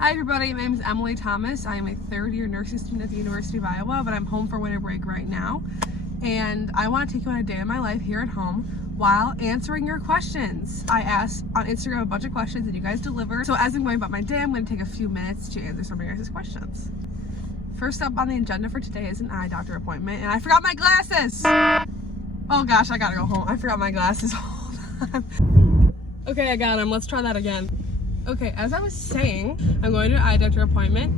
Hi everybody, my name is Emily Thomas. I am a third-year nursing student at the University of Iowa, but I'm home for winter break right now. And I want to take you on a day in my life here at home while answering your questions. I asked on Instagram a bunch of questions and you guys delivered. So as I'm going about my day, I'm going to take a few minutes to answer some of your guys' questions. First up on the agenda for today is an eye doctor appointment, and I forgot my glasses! Oh gosh, I gotta go home. I forgot my glasses. Hold on. Okay, I got them. Let's try that again. Okay, as I was saying, I'm going to an eye doctor appointment,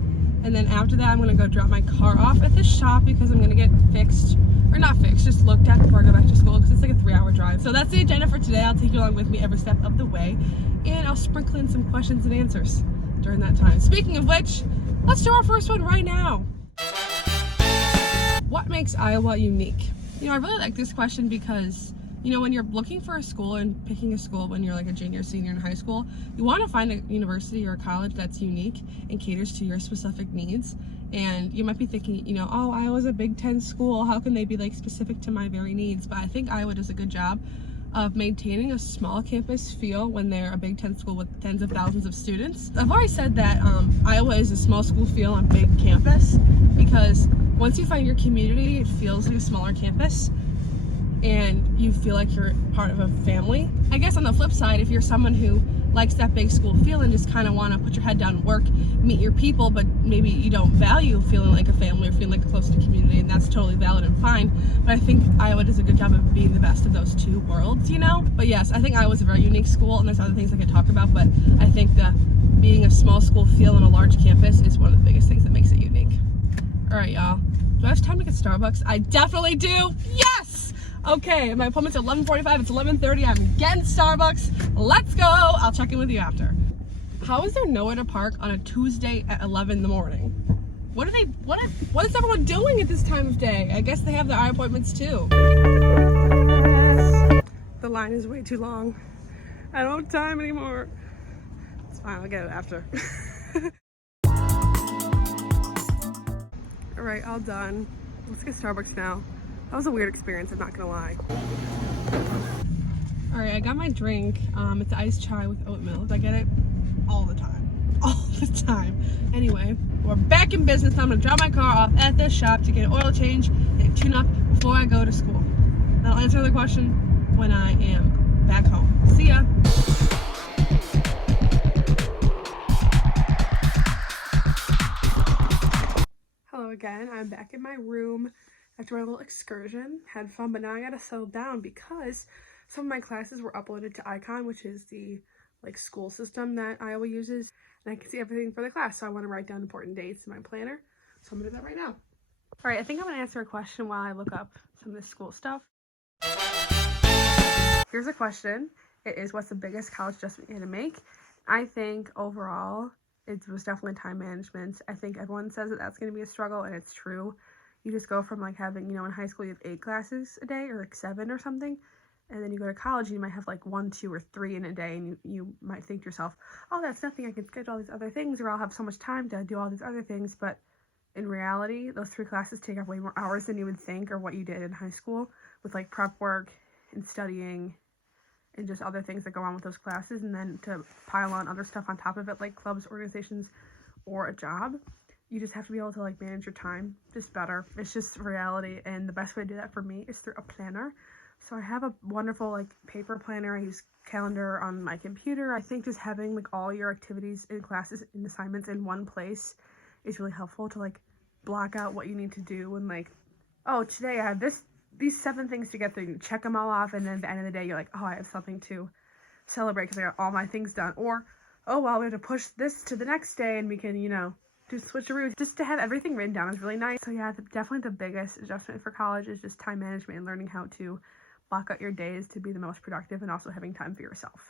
and then after that I'm going to go drop my car off at the shop because I'm going to get fixed, or not fixed, just looked at before I go back to school because it's like a 3-hour drive. So that's the agenda for today. I'll take you along with me every step of the way, and I'll sprinkle in some questions and answers during that time. Speaking of which, let's do our first one right now. What makes Iowa unique? You know, I really like this question because you know, when you're looking for a school and picking a school when you're like a junior, senior in high school, you want to find a university or a college that's unique and caters to your specific needs. And you might be thinking, you know, oh, Iowa's a Big Ten school. How can they be like specific to my very needs? But I think Iowa does a good job of maintaining a small campus feel when they're a Big Ten school with tens of thousands of students. I've already said that Iowa is a small school feel on big campus because once you find your community, it feels like a smaller campus. And you feel like you're part of a family. I guess on the flip side, if you're someone who likes that big school feel and just kind of want to put your head down and work, meet your people, but maybe you don't value feeling like a family or feeling like close to community, and that's totally valid and fine. But I think Iowa does a good job of being the best of those two worlds, you know? But yes, I think Iowa's a very unique school, and there's other things I could talk about, but I think that being a small school feel on a large campus is one of the biggest things that makes it unique. All right, y'all. Do I have time to get Starbucks? I definitely do. Yes! Okay, my appointment's at 11:45, it's 11:30, I'm getting Starbucks. Let's go, I'll check in with you after. How is there nowhere to park on a Tuesday at 11 in the morning? What is everyone doing at this time of day? I guess they have their eye appointments too. The line is way too long. I don't have time anymore. It's fine, I'll get it after. All right, all done. Let's get Starbucks now. That was a weird experience, I'm not gonna lie. All right, I got my drink. It's iced chai with oat milk. I get it all the time. All the time. Anyway, we're back in business. I'm gonna drop my car off at this shop to get an oil change and tune up before I go to school. I'll answer the question when I am back home. See ya. Hello again, I'm back in my room. After my little excursion, had fun, but now I gotta settle down because some of my classes were uploaded to Icon, which is the like school system that Iowa uses, and I can see everything for the class, so I want to write down important dates in my planner, so I'm gonna do that right now. All right, I think I'm gonna answer a question while I look up some of the school stuff. Here's a question. It is, what's the biggest college adjustment you had to make? I think overall it was definitely time management. I think everyone says that that's gonna be a struggle, and it's true. You just go from like having, you know, in high school you have 8 classes a day or like 7 or something, and then you go to college and you might have like 1, 2, or 3 in a day, and you might think to yourself, oh, that's nothing, I can schedule all these other things, or I'll have so much time to do all these other things. But in reality, those 3 classes take up way more hours than you would think, or what you did in high school with like prep work and studying and just other things that go on with those classes, and then to pile on other stuff on top of it like clubs, organizations, or a job. You just have to be able to like manage your time just better. It's just reality, and the best way to do that for me is through a planner. So I have a wonderful like paper planner. I use calendar on my computer. I think just having like all your activities and classes and assignments in one place is really helpful to like block out what you need to do, and like, oh, today I have these 7 things to get through. You check them all off, and then at the end of the day you're like, oh, I have something to celebrate because I got all my things done. Or, oh, well, we have to push this to the next day and we can, you know, do switcheroos. Just to have everything written down is really nice. So yeah, definitely the biggest adjustment for college is just time management and learning how to block out your days to be the most productive, and also having time for yourself.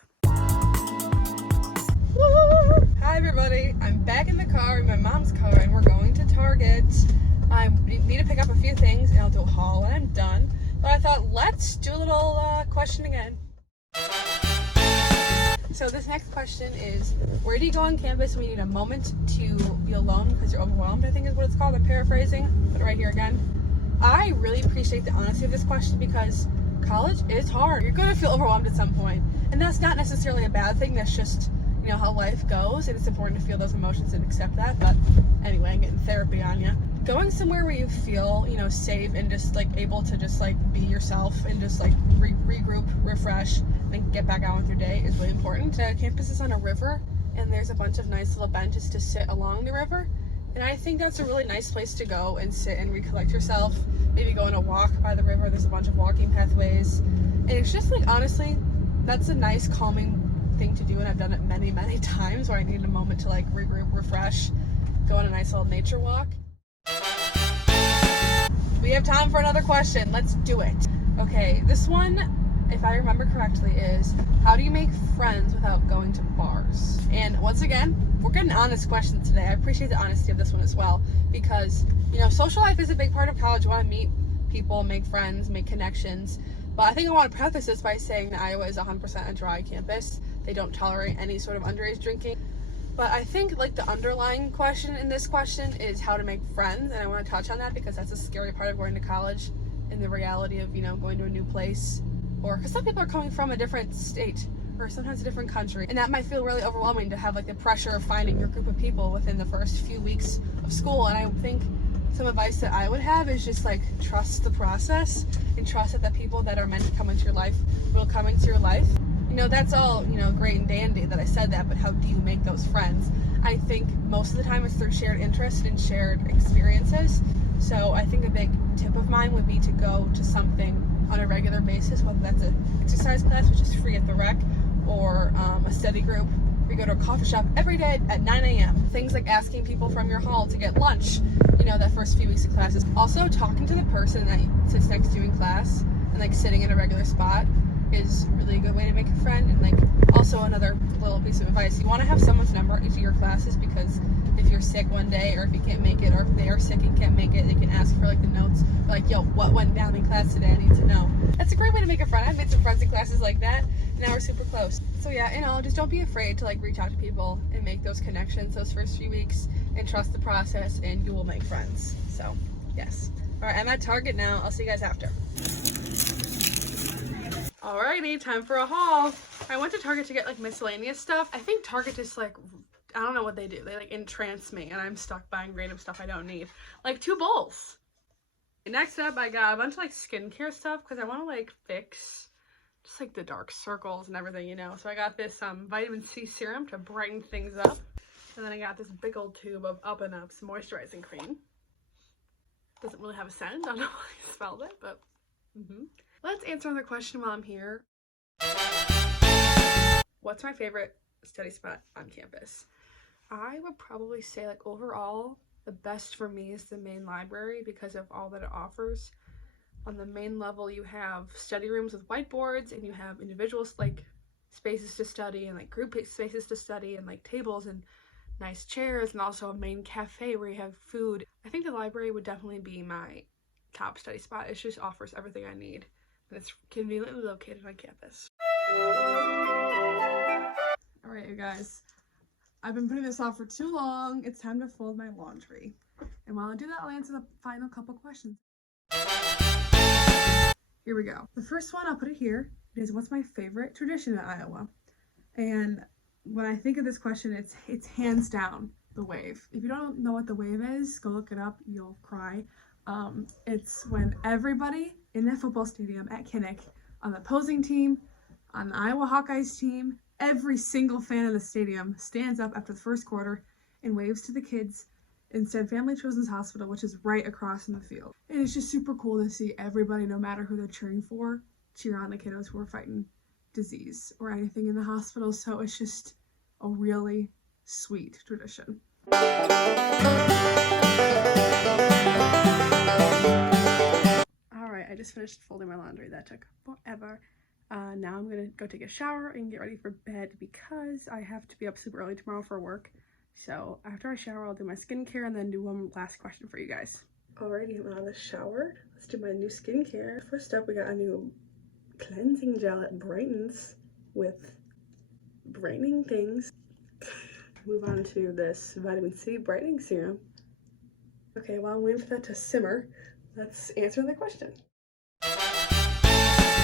Woo! Hi everybody, I'm back in the car, in my mom's car, and we're going to Target. I need to pick up a few things and I'll do a haul when I'm done. But I thought, let's do a little question again. So this next question is, where do you go on campus when you need a moment to be alone because you're overwhelmed, I think is what it's called. I'm paraphrasing, put it right here again. I really appreciate the honesty of this question because college is hard. You're gonna feel overwhelmed at some point, and that's not necessarily a bad thing. That's just you know, how life goes, and it's important to feel those emotions and accept that. But anyway, I'm getting therapy on you. Going somewhere where you feel, you know, safe and just like able to just like be yourself and just like regroup, refresh, and get back on with your day is really important. Campus is on a river, and there's a bunch of nice little benches to sit along the river, and I think that's a really nice place to go and sit and recollect yourself. Maybe go on a walk by the river. There's a bunch of walking pathways, and it's just like, honestly, that's a nice calming thing to do, and I've done it many times where I need a moment to like regroup, refresh, go on a nice little nature walk. We have time for another question. Let's do it. Okay, this one, if I remember correctly, is how do you make friends without going to bars? And once again, we're getting honest questions today. I appreciate the honesty of this one as well, because, you know, social life is a big part of college. You want to meet people, make friends, make connections. But I think I want to preface this by saying that Iowa is 100% a dry campus. They don't tolerate any sort of underage drinking. But I think like the underlying question in this question is how to make friends, and I want to touch on that because that's a scary part of going to college, and the reality of, you know, going to a new place, or because some people are coming from a different state or sometimes a different country, and that might feel really overwhelming to have like the pressure of finding your group of people within the first few weeks of school. And I think some advice that I would have is just like trust the process and trust that the people that are meant to come into your life will come into your life. You know, that's all, you know, great and dandy that I said that, but how do you make those friends? I think most of the time it's through shared interest and shared experiences. So I think a big tip of mine would be to go to something on a regular basis, whether that's an exercise class, which is free at the rec, or a study group. We go to a coffee shop every day at 9 a.m. Things like asking people from your hall to get lunch, you know, that first few weeks of classes. Also, talking to the person that sits next to you in class and like sitting in a regular spot is really a good way to make a friend. And like also another little piece of advice, you want to have someone's number at each of your classes, because if you're sick one day, or if you can't make it, or if they are sick and can't make it, they can ask for like the notes, like, yo, what went down in class today? I need to know. That's a great way to make a friend. I've made some friends in classes like that, and now we're super close. So yeah, you know, just don't be afraid to like reach out to people and make those connections those first few weeks, and trust the process, and you will make friends. So yes. All right, I'm at Target now. I'll see you guys after. Alrighty, time for a haul. I went to Target to get like miscellaneous stuff. I think Target just like, I don't know what they do. They like entrance me, and I'm stuck buying random stuff I don't need. Like 2 bowls. Next up, I got a bunch of like skincare stuff because I want to like fix just like the dark circles and everything, you know. So I got this vitamin C serum to brighten things up. And then I got this big old tube of Up and Up's moisturizing cream. Doesn't really have a scent. I don't know how I spelled it, but Let's answer another question while I'm here. What's my favorite study spot on campus? I would probably say like overall, the best for me is the main library because of all that it offers. On the main level, you have study rooms with whiteboards, and you have individual like spaces to study, and like group spaces to study, and like tables and nice chairs, and also a main cafe where you have food. I think the library would definitely be my top study spot. It just offers everything I need, and it's conveniently located on campus. Alright, you guys, I've been putting this off for too long. It's time to fold my laundry, and while I do that, I'll answer the final couple questions. Here we go. The first one, I'll put it here, is what's my favorite tradition in Iowa? And when I think of this question, it's hands down the wave. If you don't know what the wave is, go look it up. You'll cry. It's when everybody in the football stadium at Kinnick, on the opposing team, on the Iowa Hawkeyes team, every single fan in the stadium stands up after the first quarter and waves to the kids instead Family Children's Hospital, which is right across in the field. And it's just super cool to see everybody, no matter who they're cheering for, cheer on the kiddos who are fighting disease or anything in the hospital. So it's just a really sweet tradition. Alright, I just finished folding my laundry. That took forever. Now I'm gonna go take a shower and get ready for bed because I have to be up super early tomorrow for work. So after I shower, I'll do my skincare and then do one last question for you guys. Alrighty, I'm out of the shower. Let's do my new skincare. First up, we got a new cleansing gel that brightens with brightening things. Move on to this vitamin C brightening serum. Okay, while I'm waiting for that to simmer, let's answer the question.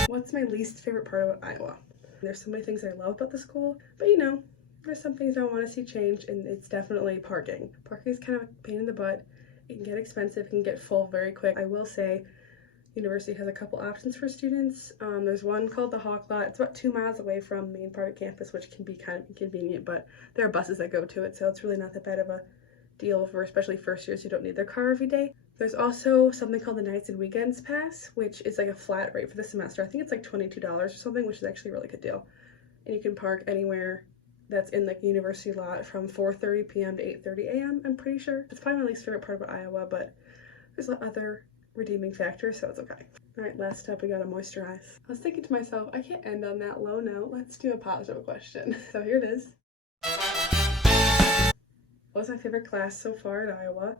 What's my least favorite part about Iowa? There's so many things I love about the school, but you know, There's some things I want to see changed, and it's definitely parking. Parking is kind of a pain in the butt. It can get expensive, it can get full very quick. I will say university has a couple options for students. There's one called the Hawkeye. It's about 2 miles away from main part of campus, which can be kind of inconvenient, but there are buses that go to it, so it's really not that bad of a deal for especially first years who don't need their car every day. There's also something called the Nights and Weekends Pass, which is like a flat rate for the semester. I think it's like $22 or something, which is actually a really good deal. And you can park anywhere that's in like the university lot from 4:30 p.m. to 8:30 a.m. I'm pretty sure. It's probably my least favorite part about Iowa, but there's other redeeming factors, so it's okay. All right, last up, we gotta moisturize. I was thinking to myself, I can't end on that low note. Let's do a positive question. So here it is. What was my favorite class so far at Iowa?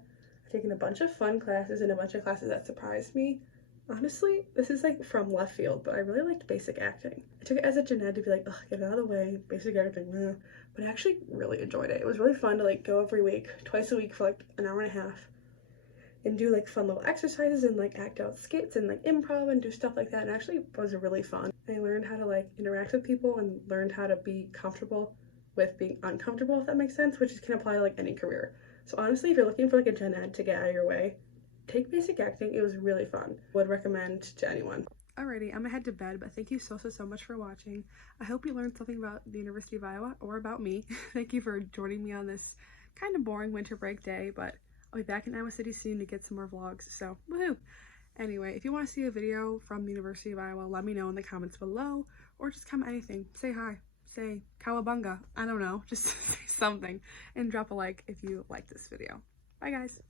I've taken a bunch of fun classes and a bunch of classes that surprised me. Honestly, this is like from left field, but I really liked basic acting. I took it as a gen ed to be like, ugh, get it out of the way, basic acting, meh. But I actually really enjoyed it. It was really fun to like go every week, twice a week for like an hour and a half, and do like fun little exercises and like act out skits and like improv and do stuff like that. And actually it was really fun. I learned how to like interact with people and learned how to be comfortable with being uncomfortable, if that makes sense, which can apply to like any career. So honestly, if you're looking for like a gen ed to get out of your way, take basic acting. It was really fun. Would recommend to anyone. Alrighty, I'm gonna head to bed, but thank you so much for watching. I hope you learned something about the University of Iowa or about me. Thank you for joining me on this kind of boring winter break day, but I'll be back in Iowa City soon to get some more vlogs, so woohoo! Anyway, if you want to see a video from the University of Iowa, let me know in the comments below, or just comment anything. Say hi, say cowabunga, I don't know, just say something, and drop a like if you like this video. Bye guys!